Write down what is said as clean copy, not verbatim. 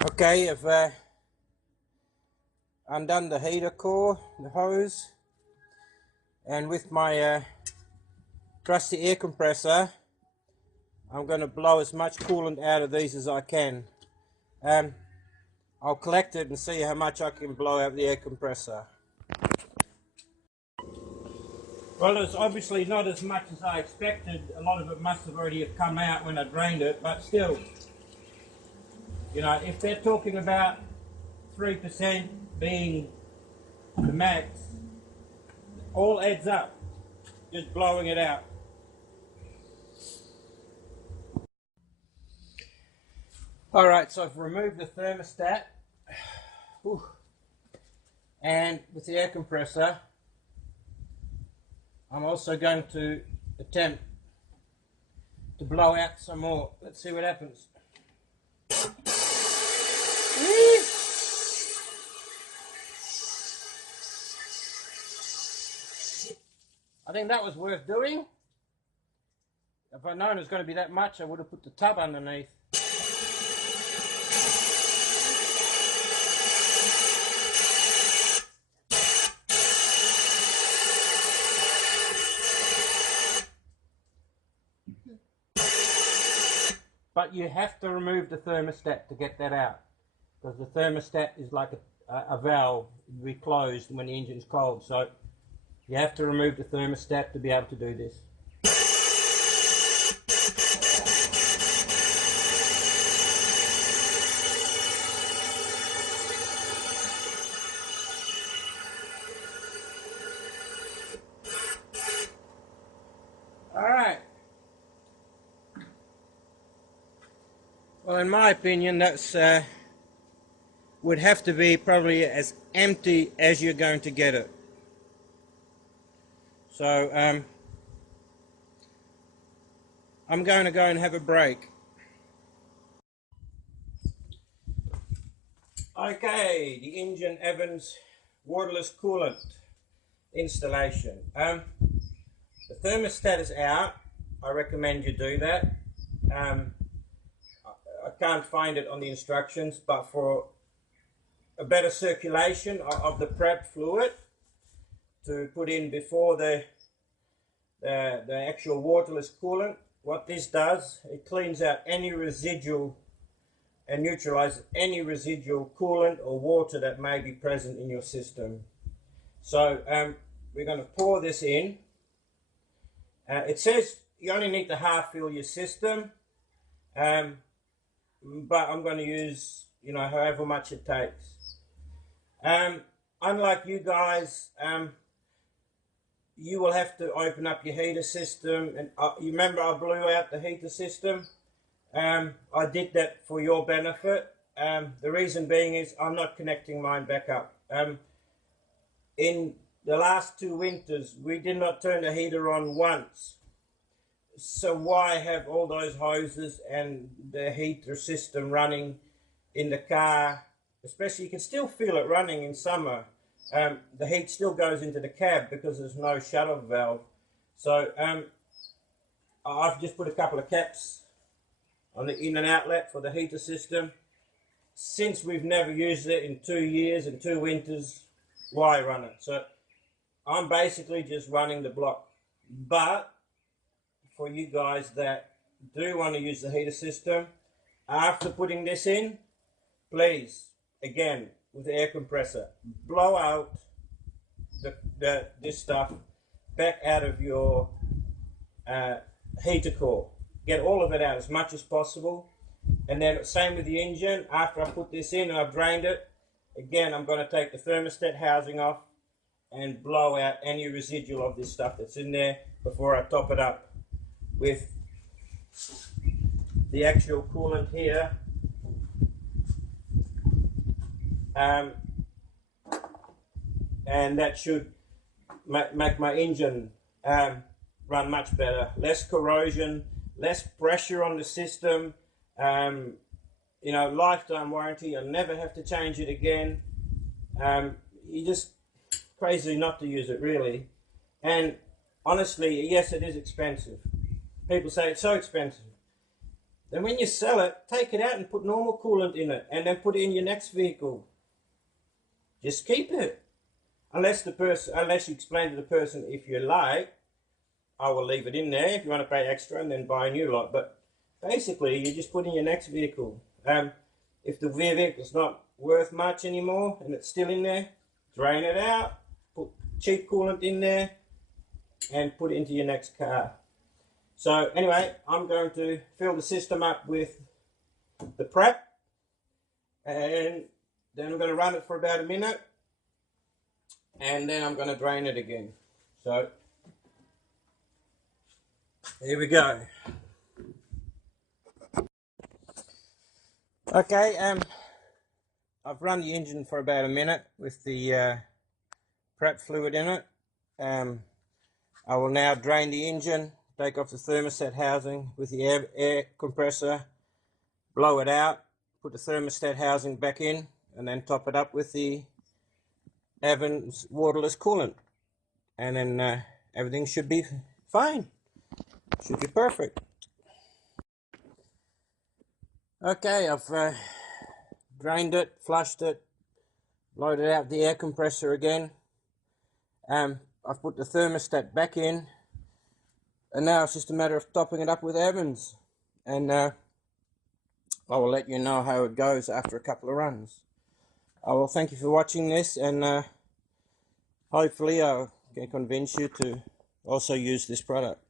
Okay, I've undone the heater core, the hose, and with my trusty air compressor, I'm going to blow as much coolant out of these as I can. I'll collect it and see how much I can blow out the air compressor. Well, it's obviously not as much as I expected. A lot of it must have already come out when I drained it, but still, you know, if they're talking about 3% being the max, all adds up, just blowing it out. Alright, so I've removed the thermostat. Whew. And with the air compressor, I'm also going to attempt to blow out some more. Let's see what happens. I think that was worth doing. If I'd known it was going to be that much, I would have put the tub underneath. But you have to remove the thermostat to get that out, because the thermostat is like a valve. It will be closed when the engine's cold, so you have to remove the thermostat to be able to do this. Alright. Well, in my opinion, that's would have to be probably as empty as you're going to get it. So I'm going to go and have a break. Okay, the engine Evans Waterless Coolant installation. The thermostat is out. I recommend you do that. I can't find it on the instructions, but for a better circulation of the prep fluid to put in before the actual waterless coolant, what this does, it cleans out any residual and neutralizes any residual coolant or water that may be present in your system. So we're going to pour this in. It says you only need to half fill your system, but I'm going to use, you know, however much it takes. Unlike you guys, you will have to open up your heater system, and you remember I blew out the heater system. I did that for your benefit. The reason being is I'm not connecting mine back up. In the last 2 winters, we did not turn the heater on once. So why have all those hoses and the heater system running in the car? Especially, you can still feel it running in summer. The heat still goes into the cab because there's no shut-off valve. So I've just put a couple of caps on the in and outlet for the heater system. Since we've never used it in 2 years and 2 winters, why run it? So I'm basically just running the block. But for you guys that do want to use the heater system, after putting this in, please, again, with the air compressor, blow out this stuff back out of your heater core. Get all of it out as much as possible. And then same with the engine. After I put this in and I've drained it, again, I'm going to take the thermostat housing off and blow out any residual of this stuff that's in there before I top it up with the actual coolant here. And that should make my engine run much better. Less corrosion, less pressure on the system. You know, lifetime warranty. You'll never have to change it again. You just crazy not to use it, really. And honestly, yes, it is expensive. People say it's so expensive. Then when you sell it, take it out and put normal coolant in it, and then put it in your next vehicle. Just keep it. Unless you explain to the person, if you like, I will leave it in there if you want to pay extra and then buy a new lot. But basically, you just put in your next vehicle. If the vehicle's not worth much anymore and it's still in there, drain it out, put cheap coolant in there, and put it into your next car. So anyway, I'm going to fill the system up with the prep, and then I'm going to run it for about a minute, and then I'm going to drain it again. So here we go. Okay, I've run the engine for about a minute with the prep fluid in it. I will now drain the engine, take off the thermostat housing with the air compressor, blow it out, put the thermostat housing back in, and then top it up with the Evans Waterless Coolant. And then everything should be fine. Should be perfect. Okay, I've drained it, flushed it, loaded out the air compressor again. I've put the thermostat back in, and now it's just a matter of topping it up with Evans, and I will let you know how it goes after a couple of runs. I will thank you for watching this, and hopefully I can convince you to also use this product.